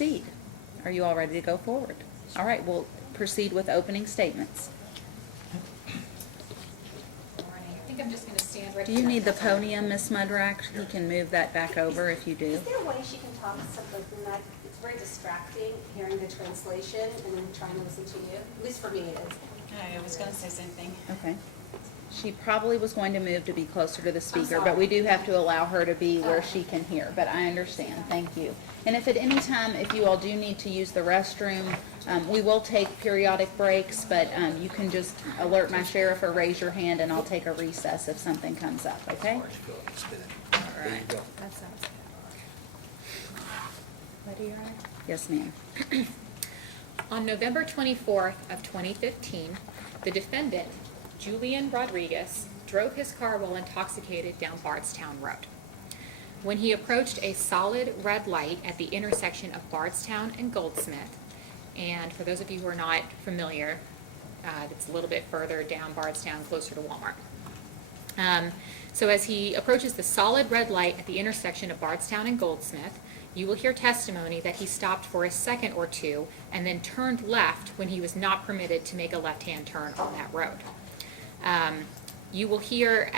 proceed. Are you all ready to go forward? All right, we'll proceed with opening statements. I think I'm just going to stand right Do you need the podium, Ms. Mudrack? You can move that back over if you do. Is there a way she can talk something like, it's very distracting hearing the translation and then trying to listen to you? At least for me it is. I was going to say the same thing. Okay. She probably was going to move to be closer to the speaker, sorry. but we do have to allow her to be where she can hear, but I understand. Thank you. And if at any time, if you all do need to use the restroom, we will take periodic breaks, but you can just alert my sheriff or raise your hand and I'll take a recess if something comes up, okay? All right. That sounds Ready, Your Honor? Yes, ma'am. On November 24th of 2015, the defendant, Julian Rodriguez, drove his car while intoxicated down Bardstown Road. When he approached a solid red light at the intersection of Bardstown and Goldsmith, and for those of you who are not familiar, it's a little bit further down Bardstown, closer to Walmart. So as he approaches the solid red light at the intersection of Bardstown and Goldsmith, you will hear testimony that he stopped for a second or two and then turned left when he was not permitted to make a left-hand turn on that road. You will hear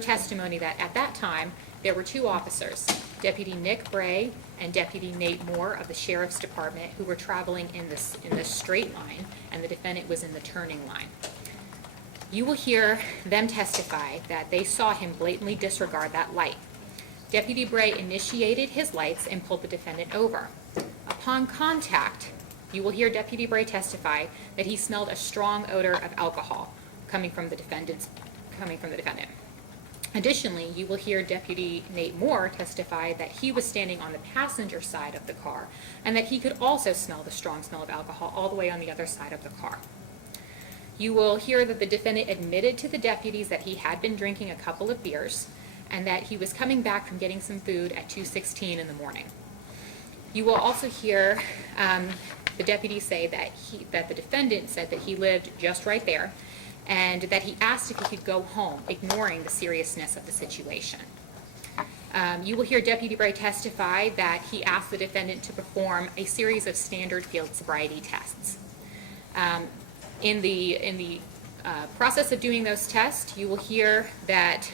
testimony that at that time there were two officers, Deputy Nick Bray and Deputy Nate Moore of the Sheriff's Department, who were traveling in this straight line, and the defendant was in the turning line. You will hear them testify that they saw him blatantly disregard that light. Deputy Bray initiated his lights and pulled the defendant over. Upon contact, you will hear Deputy Bray testify that he smelled a strong odor of alcohol coming from the defendant. Additionally, you will hear Deputy Nate Moore testify that he was standing on the passenger side of the car and that he could also smell the strong smell of alcohol all the way on the other side of the car. You will hear that the defendant admitted to the deputies that he had been drinking a couple of beers and that he was coming back from getting some food at 2:16 in the morning. You will also hear the deputy say that the defendant said that he lived just right there and that he asked if he could go home, ignoring the seriousness of the situation. You will hear Deputy Bray testify that he asked the defendant to perform a series of standard field sobriety tests. In the process of doing those tests, you will hear that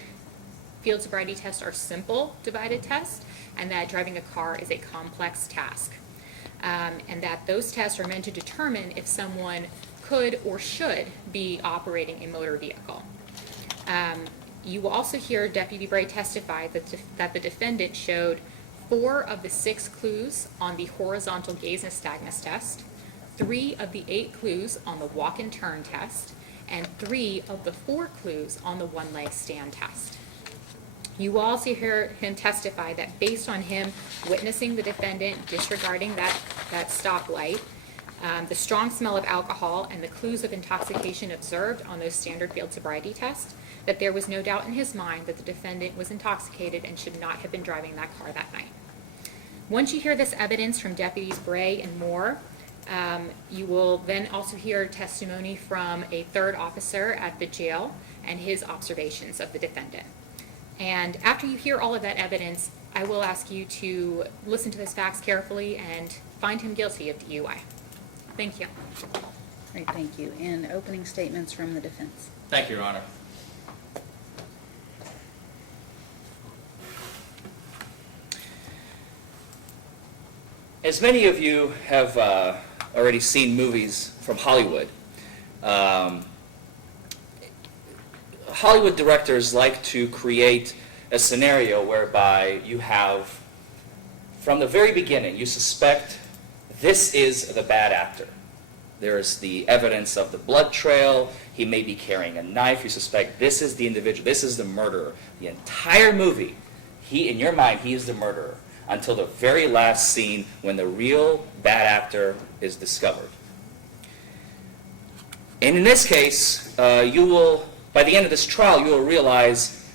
field sobriety tests are simple divided tests and that driving a car is a complex task. And that those tests are meant to determine if someone could or should be operating a motor vehicle. You will also hear Deputy Bray testify that the defendant showed 4 of the 6 clues on the horizontal gaze nystagmus test, 3 of the 8 clues on the walk and turn test, and 3 of the 4 clues on the one-leg stand test. You will also hear him testify that based on him witnessing the defendant disregarding that stoplight, the strong smell of alcohol and the clues of intoxication observed on those standard field sobriety tests, that there was no doubt in his mind that the defendant was intoxicated and should not have been driving that car that night. Once you hear this evidence from Deputies Bray and Moore, you will then also hear testimony from a third officer at the jail and his observations of the defendant. And after you hear all of that evidence, I will ask you to listen to his facts carefully and find him guilty of DUI. Thank you. Great, thank you. And opening statements from the defense. Thank you, Your Honor. As many of you have already seen movies from Hollywood, Hollywood directors like to create a scenario whereby you have, from the very beginning, you suspect this is the bad actor. There's the evidence of the blood trail. He may be carrying a knife. You suspect this is the individual. This is the murderer. The entire movie, in your mind, he is the murderer until the very last scene when the real bad actor is discovered. And in this case, by the end of this trial, you will realize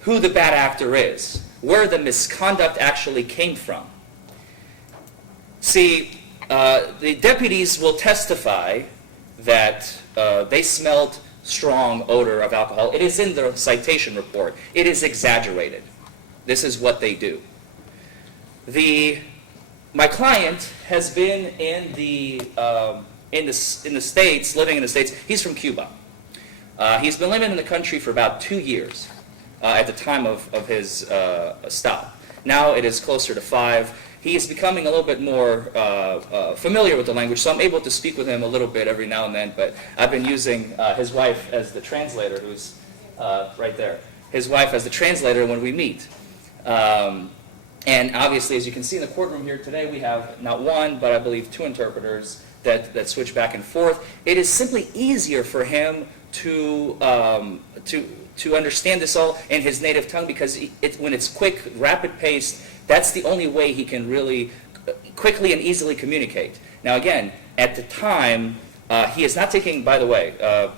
who the bad actor is, where the misconduct actually came from. See, the deputies will testify that they smelled strong odor of alcohol. It is in the citation report. It is exaggerated. This is what they do. The my client has been in the States, living in the States. He's from Cuba. He's been living in the country for about 2 years at the time of his stop. Now it is closer to 5. He is becoming a little bit more familiar with the language, so I'm able to speak with him a little bit every now and then, but I've been using his wife as the translator, who's right there. His wife as the translator when we meet. And obviously, as you can see in the courtroom here today, we have not one, but I believe 2 interpreters that switch back and forth. It is simply easier for him to understand this all in his native tongue, because when it's quick, rapid-paced, that's the only way he can really quickly and easily communicate. Now again, at the time, he is not taking, by the way,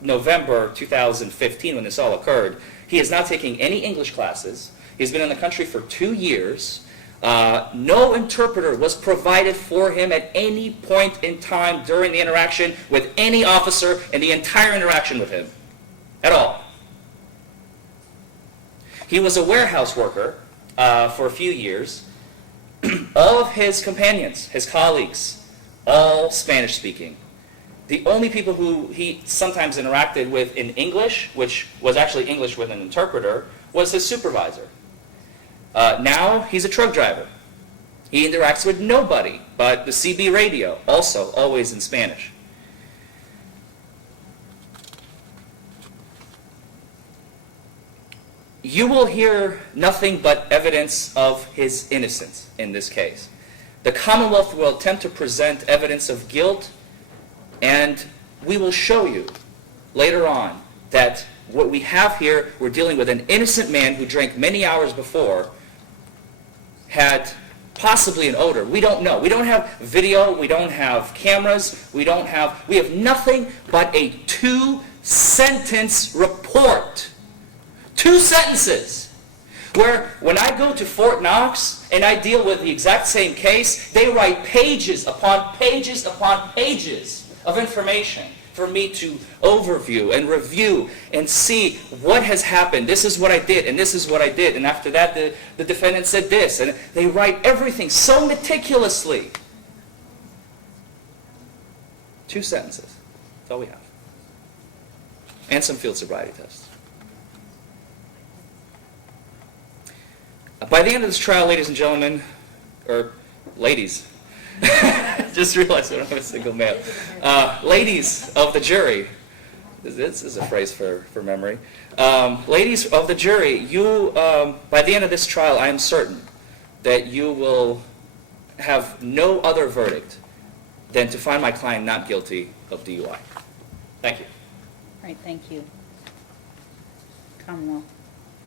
November 2015, when this all occurred, he is not taking any English classes. He's been in the country for 2 years. No interpreter was provided for him at any point in time during the interaction with any officer and the entire interaction with him, at all. He was a warehouse worker for a few years. All of his companions, his colleagues, all Spanish-speaking. The only people who he sometimes interacted with in English, which was actually English with an interpreter, was his supervisor. Now he's a truck driver. He interacts with nobody but the CB radio, also always in Spanish. You will hear nothing but evidence of his innocence in this case. The Commonwealth will attempt to present evidence of guilt, and we will show you later on that what we have here, we're dealing with an innocent man who drank many hours before, had possibly an odor. We don't know. We don't have video. We don't have cameras. We have nothing but a 2-sentence report. 2 sentences. Where when I go to Fort Knox and I deal with the exact same case, they write pages upon pages upon pages of information for me to overview and review and see what has happened. This is what I did, and this is what I did. And after that, the defendant said this. And they write everything so meticulously. 2 sentences. That's all we have. And some field sobriety tests. By the end of this trial, ladies and gentlemen, or ladies, just realized I don't have a single male. Ladies of the jury, this is a phrase for memory. Ladies of the jury, you, by the end of this trial, I am certain that you will have no other verdict than to find my client not guilty of DUI. Thank you. Right, thank you. Commonwealth.